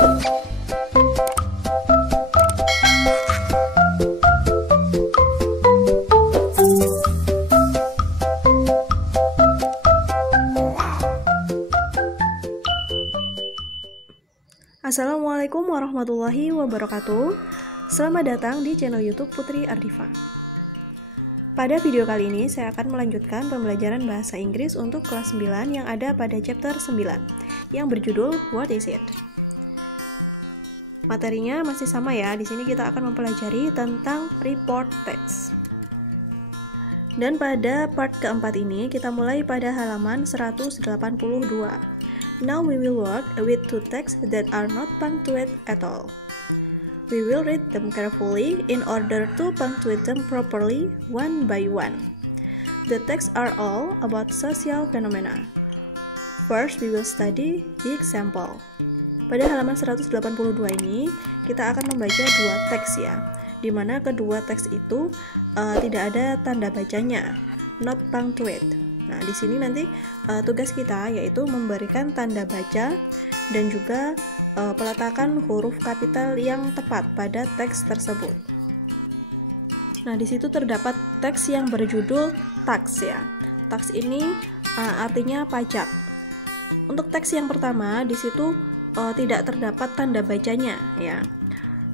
Assalamualaikum warahmatullahi wabarakatuh. Selamat datang di channel YouTube Putri Ardifa. Pada video kali ini saya akan melanjutkan pembelajaran bahasa Inggris untuk kelas 9 yang ada pada chapter 9 yang berjudul What is it? Materinya masih sama ya. Di sini kita akan mempelajari tentang report text. Dan pada part keempat ini kita mulai pada halaman 182. Now we will work with two texts that are not punctuated at all. We will read them carefully in order to punctuate them properly one by one. The texts are all about social phenomena. First, we will study the example. Pada halaman 182 ini, kita akan membaca dua teks ya, di mana kedua teks itu tidak ada tanda bacanya, not punctuated. Nah, di sini nanti tugas kita yaitu memberikan tanda baca dan juga peletakan huruf kapital yang tepat pada teks tersebut. Nah, di situ terdapat teks yang berjudul tax ya. Tax ini artinya pajak. Untuk teks yang pertama di situ tidak terdapat tanda bacanya ya.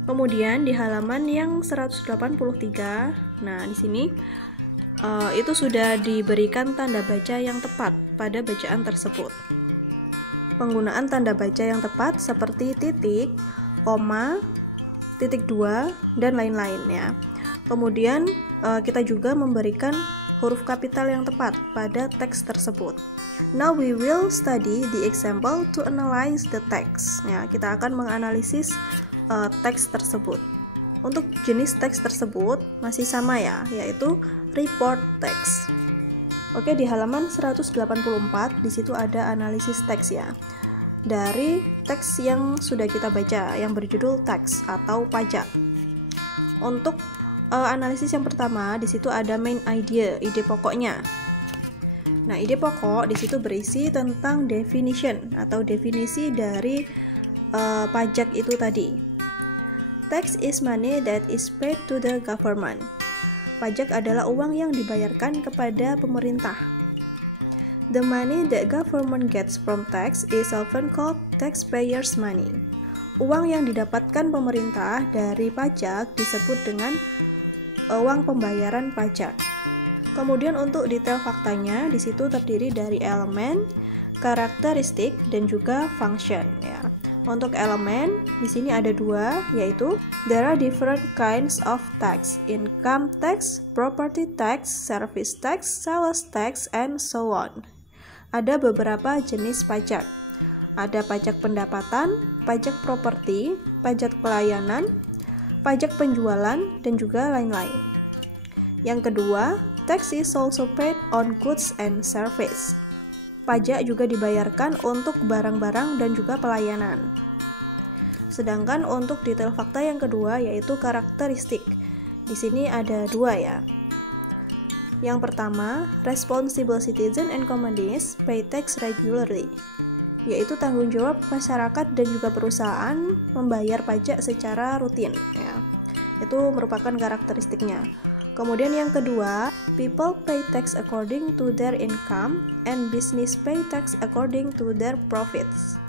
Kemudian di halaman yang 183, nah di sini itu sudah diberikan tanda baca yang tepat pada bacaan tersebut. Penggunaan tanda baca yang tepat seperti titik, koma, titik dua, dan lain-lain ya. Kemudian kita juga memberikan huruf kapital yang tepat pada teks tersebut. Now we will study the example to analyze the text. Ya, kita akan menganalisis teks tersebut. Untuk jenis teks tersebut masih sama ya, yaitu report text. Oke, di halaman 184 di situ ada analisis teks ya. Dari teks yang sudah kita baca yang berjudul tax atau pajak. Untuk analisis yang pertama di situ ada main idea, ide pokoknya. Nah, ide pokok di situ berisi tentang definition atau definisi dari pajak itu tadi. Tax is money that is paid to the government. Pajak adalah uang yang dibayarkan kepada pemerintah. The money that government gets from tax is often called taxpayers' money. Uang yang didapatkan pemerintah dari pajak disebut dengan uang pembayaran pajak. Kemudian untuk detail faktanya di situ terdiri dari elemen, karakteristik, dan juga function ya. Untuk elemen, di sini ada dua, yaitu there are different kinds of tax: income tax, property tax, service tax, sales tax, and so on. Ada beberapa jenis pajak. Ada pajak pendapatan, pajak properti, pajak pelayanan, pajak penjualan, dan juga lain-lain. Yang kedua, tax is also paid on goods and service. Pajak juga dibayarkan untuk barang-barang dan juga pelayanan. Sedangkan untuk detail fakta yang kedua yaitu karakteristik. Di sini ada dua ya. Yang pertama, responsible citizen and companies pay tax regularly. Yaitu tanggung jawab masyarakat dan juga perusahaan membayar pajak secara rutin ya. Itu merupakan karakteristiknya. Kemudian yang kedua, people pay tax according to their income and business pay tax according to their profits.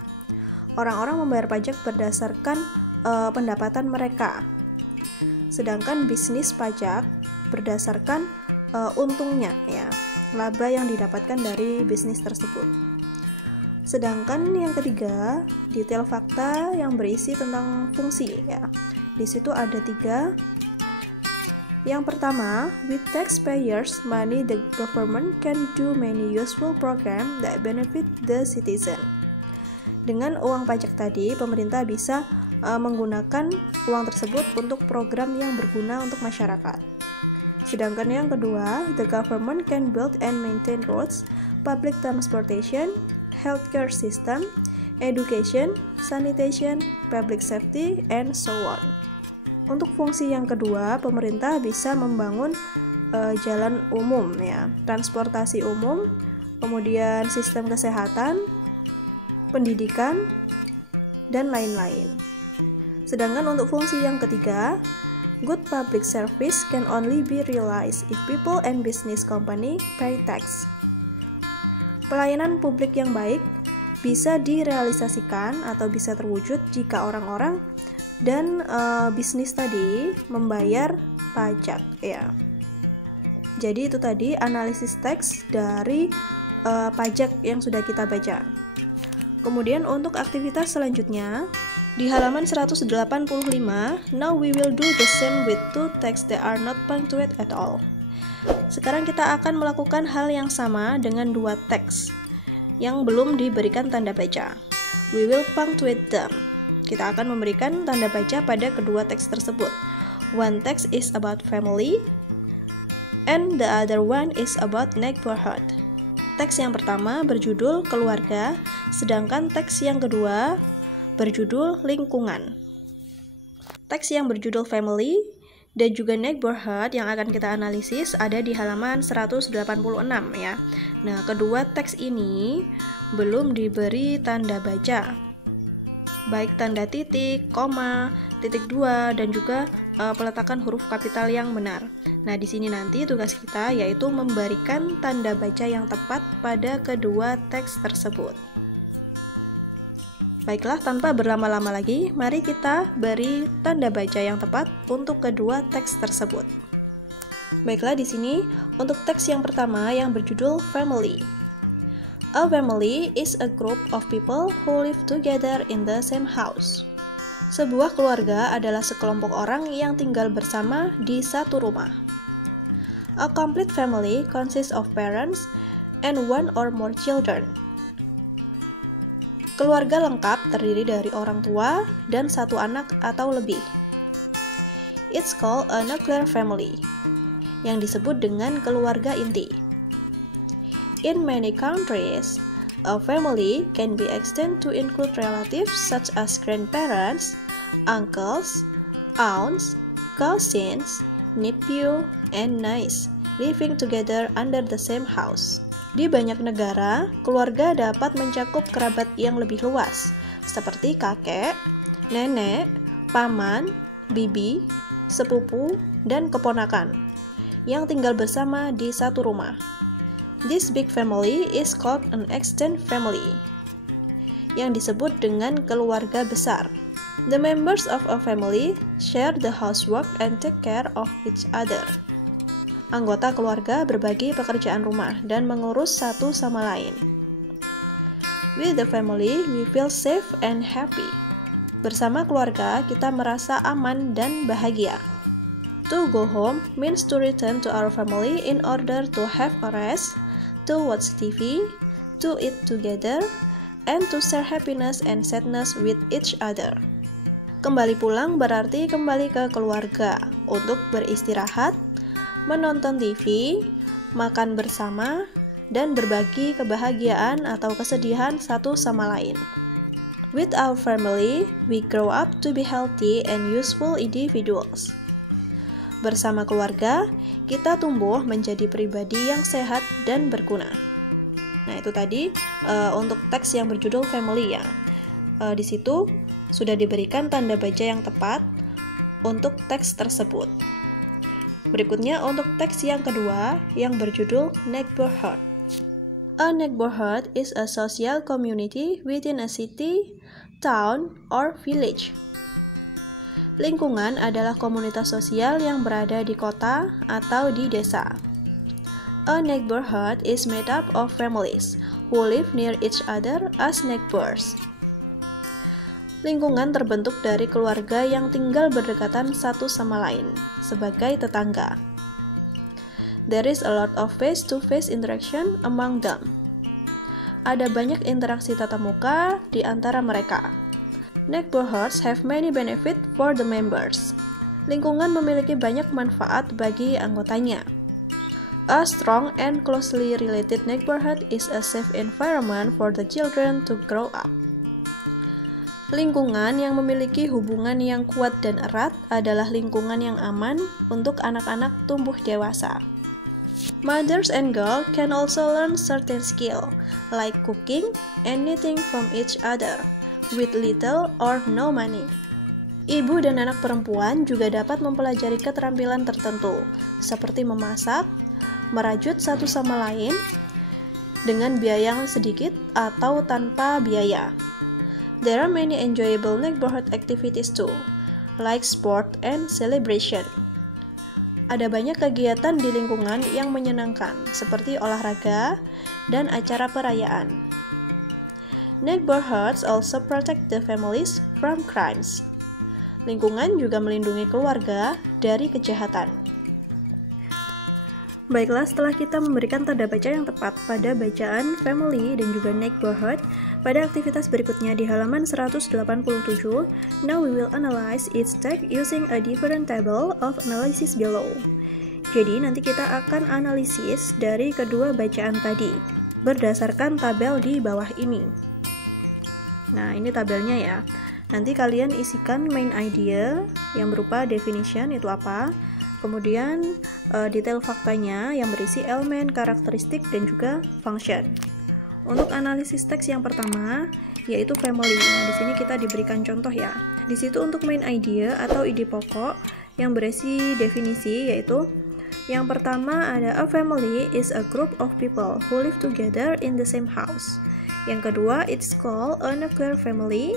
Orang-orang membayar pajak berdasarkan pendapatan mereka. Sedangkan bisnis pajak berdasarkan untungnya ya, laba yang didapatkan dari bisnis tersebut. Sedangkan yang ketiga, detail fakta yang berisi tentang fungsi ya. Di situ ada tiga. Yang pertama, with taxpayers' money, the government can do many useful programs that benefit the citizen. Dengan uang pajak tadi, pemerintah bisa menggunakan uang tersebut untuk program yang berguna untuk masyarakat. Sedangkan yang kedua, the government can build and maintain roads, public transportation, healthcare system, education, sanitation, public safety, and so on. Untuk fungsi yang kedua, pemerintah bisa membangun jalan umum ya, transportasi umum, kemudian sistem kesehatan, pendidikan, dan lain-lain. Sedangkan untuk fungsi yang ketiga, good public service can only be realized if people and business company pay tax. Pelayanan publik yang baik bisa direalisasikan atau bisa terwujud jika orang-orang dan bisnis tadi membayar pajak ya. Jadi itu tadi analisis teks dari pajak yang sudah kita baca. Kemudian untuk aktivitas selanjutnya di halaman 185, now we will do the same with two texts that are not punctuated at all. Sekarang kita akan melakukan hal yang sama dengan dua teks yang belum diberikan tanda baca. We will punctuate them. Kita akan memberikan tanda baca pada kedua teks tersebut. One text is about family, and the other one is about neighborhood. Teks yang pertama berjudul keluarga, sedangkan teks yang kedua berjudul lingkungan. Teks yang berjudul family dan juga neighborhood yang akan kita analisis ada di halaman 186 ya. Nah, kedua teks ini belum diberi tanda baca, baik tanda titik, koma, titik 2 dan juga peletakan huruf kapital yang benar. Nah, di sini nanti tugas kita yaitu memberikan tanda baca yang tepat pada kedua teks tersebut. Baiklah, tanpa berlama-lama lagi, mari kita beri tanda baca yang tepat untuk kedua teks tersebut. Baiklah, di sini untuk teks yang pertama yang berjudul family. A family is a group of people who live together in the same house. Sebuah keluarga adalah sekelompok orang yang tinggal bersama di satu rumah. A complete family consists of parents and one or more children. Keluarga lengkap terdiri dari orang tua dan satu anak atau lebih. It's called a nuclear family, yang disebut dengan keluarga inti. In many countries, a family can be extended to include relatives such as grandparents, uncles, aunts, cousins, nephew, and niece, living together under the same house. Di banyak negara, keluarga dapat mencakup kerabat yang lebih luas, seperti kakek, nenek, paman, bibi, sepupu, dan keponakan, yang tinggal bersama di satu rumah. This big family is called an extended family, yang disebut dengan keluarga besar. The members of a family share the housework and take care of each other. Anggota keluarga berbagi pekerjaan rumah dan mengurus satu sama lain. With the family, we feel safe and happy. Bersama keluarga, kita merasa aman dan bahagia. To go home means to return to our family in order to have a rest, to watch TV, to eat together, and to share happiness and sadness with each other. Kembali pulang berarti kembali ke keluarga untuk beristirahat, menonton TV, makan bersama, dan berbagi kebahagiaan atau kesedihan satu sama lain. With our family, we grow up to be healthy and useful individuals. Bersama keluarga, kita tumbuh menjadi pribadi yang sehat dan berguna. Nah, itu tadi untuk teks yang berjudul family ya. Di situ sudah diberikan tanda baca yang tepat untuk teks tersebut. Berikutnya untuk teks yang kedua yang berjudul neighborhood. A neighborhood is a social community within a city, town, or village. Lingkungan adalah komunitas sosial yang berada di kota atau di desa. A neighborhood is made up of families who live near each other as neighbors. Lingkungan terbentuk dari keluarga yang tinggal berdekatan satu sama lain, sebagai tetangga. There is a lot of face-to-face interaction among them. Ada banyak interaksi tatap muka di antara mereka. Neighborhoods have many benefits for the members. Lingkungan memiliki banyak manfaat bagi anggotanya. A strong and closely related neighborhood is a safe environment for the children to grow up. Lingkungan yang memiliki hubungan yang kuat dan erat adalah lingkungan yang aman untuk anak-anak tumbuh dewasa. Mothers and girls can also learn certain skills, like cooking and knitting from each other, with little or no money. Ibu dan anak perempuan juga dapat mempelajari keterampilan tertentu, seperti memasak, merajut satu sama lain, dengan biaya yang sedikit atau tanpa biaya. There are many enjoyable neighborhood activities too, like sport and celebration. Ada banyak kegiatan di lingkungan yang menyenangkan, seperti olahraga dan acara perayaan. Neighborhoods also protect the families from crimes. Lingkungan juga melindungi keluarga dari kejahatan. Baiklah, setelah kita memberikan tanda baca yang tepat pada bacaan family dan juga neighborhood, pada aktivitas berikutnya di halaman 187, now we will analyze each text using a different table of analysis below. Jadi nanti kita akan analisis dari kedua bacaan tadi, berdasarkan tabel di bawah ini. Nah, ini tabelnya ya. Nanti kalian isikan main idea yang berupa definition itu apa, kemudian detail faktanya yang berisi elemen, karakteristik, dan juga function. Untuk analisis teks yang pertama yaitu family. Nah, di sini kita diberikan contoh ya. Di situ untuk main idea atau ide pokok yang berisi definisi yaitu yang pertama ada a family is a group of people who live together in the same house. Yang kedua, it's called a nuclear family.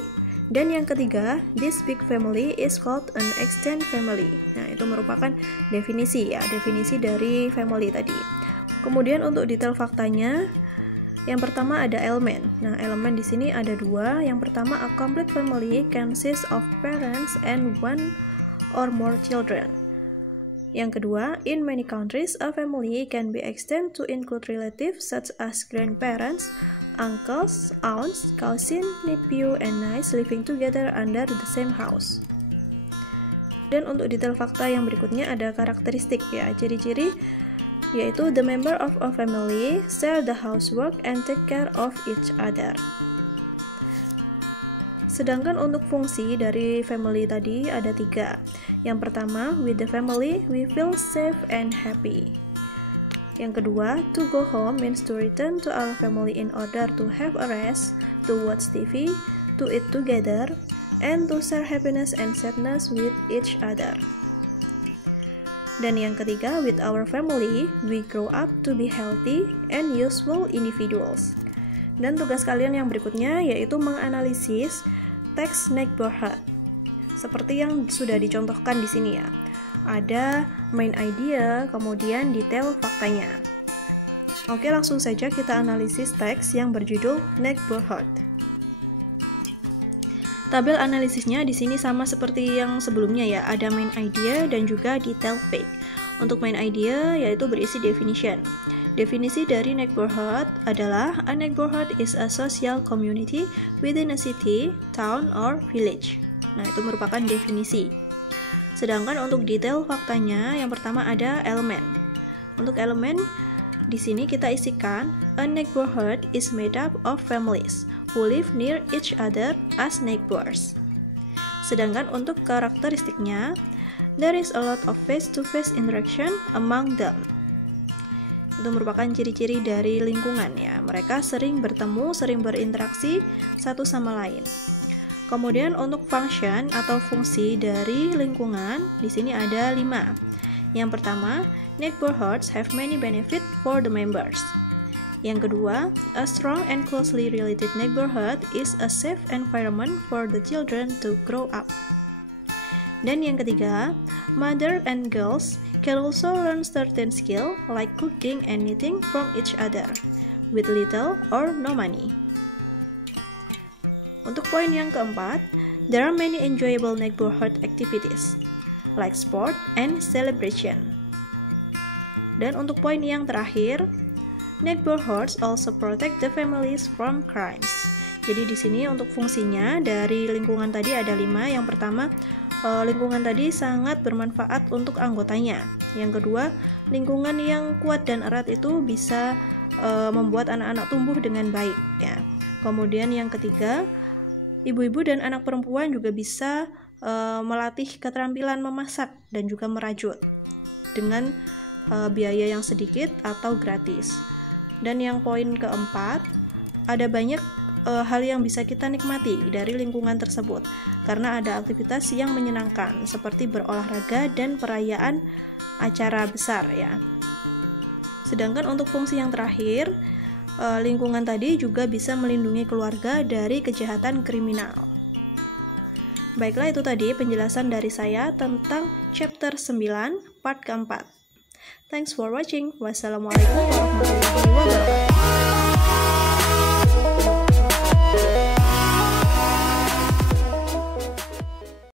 Dan yang ketiga, this big family is called an extended family. Nah, itu merupakan definisi ya, definisi dari family tadi. Kemudian untuk detail faktanya, yang pertama ada elemen. Nah, elemen di sini ada dua. Yang pertama, a complete family consists of parents and one or more children. Yang kedua, in many countries, a family can be extended to include relatives such as grandparents, uncles, aunts, cousin, nephew, and niece living together under the same house. Dan untuk detail fakta yang berikutnya ada karakteristik ya, ciri-ciri yaitu the member of a family share the housework and take care of each other. Sedangkan untuk fungsi dari family tadi ada 3. Yang pertama, with the family we feel safe and happy. Yang kedua, to go home means to return to our family in order to have a rest, to watch TV, to eat together, and to share happiness and sadness with each other. Dan yang ketiga, with our family, we grow up to be healthy and useful individuals. Dan tugas kalian yang berikutnya yaitu menganalisis teks neighborhood. Seperti yang sudah dicontohkan di sini ya. Ada main idea, kemudian detail faktanya. Oke, langsung saja kita analisis teks yang berjudul neighborhood. Tabel analisisnya di sini sama seperti yang sebelumnya ya, ada main idea dan juga detail fact. Untuk main idea yaitu berisi definition. Definisi dari neighborhood adalah a neighborhood is a social community within a city, town, or village. Nah, itu merupakan definisi. Sedangkan untuk detail faktanya, yang pertama ada elemen. Untuk elemen, di sini kita isikan a neighborhood is made up of families who live near each other as neighbors. Sedangkan untuk karakteristiknya, there is a lot of face-to-face interaction among them. Itu merupakan ciri-ciri dari lingkungan ya. Mereka sering bertemu, sering berinteraksi satu sama lain. Kemudian untuk function atau fungsi dari lingkungan, di sini ada 5. Yang pertama, neighborhoods have many benefits for the members. Yang kedua, a strong and closely related neighborhood is a safe environment for the children to grow up. Dan yang ketiga, mother and girls can also learn certain skill like cooking and knitting from each other with little or no money. Untuk poin yang keempat, there are many enjoyable neighborhood activities like sport and celebration. Dan untuk poin yang terakhir, neighborhoods also protect the families from crimes. Jadi di sini untuk fungsinya dari lingkungan tadi ada 5. Yang pertama, lingkungan tadi sangat bermanfaat untuk anggotanya. Yang kedua, lingkungan yang kuat dan erat itu bisa membuat anak-anak tumbuh dengan baik ya. Kemudian yang ketiga, ibu-ibu dan anak perempuan juga bisa melatih keterampilan memasak dan juga merajut dengan biaya yang sedikit atau gratis. Dan yang poin keempat, ada banyak hal yang bisa kita nikmati dari lingkungan tersebut, karena ada aktivitas yang menyenangkan seperti berolahraga dan perayaan acara besar ya. Sedangkan untuk fungsi yang terakhir, lingkungan tadi juga bisa melindungi keluarga dari kejahatan kriminal. Baiklah, itu tadi penjelasan dari saya tentang chapter 9 part keempat. Thanks for watching. Wassalamualaikum warahmatullahi wabarakatuh.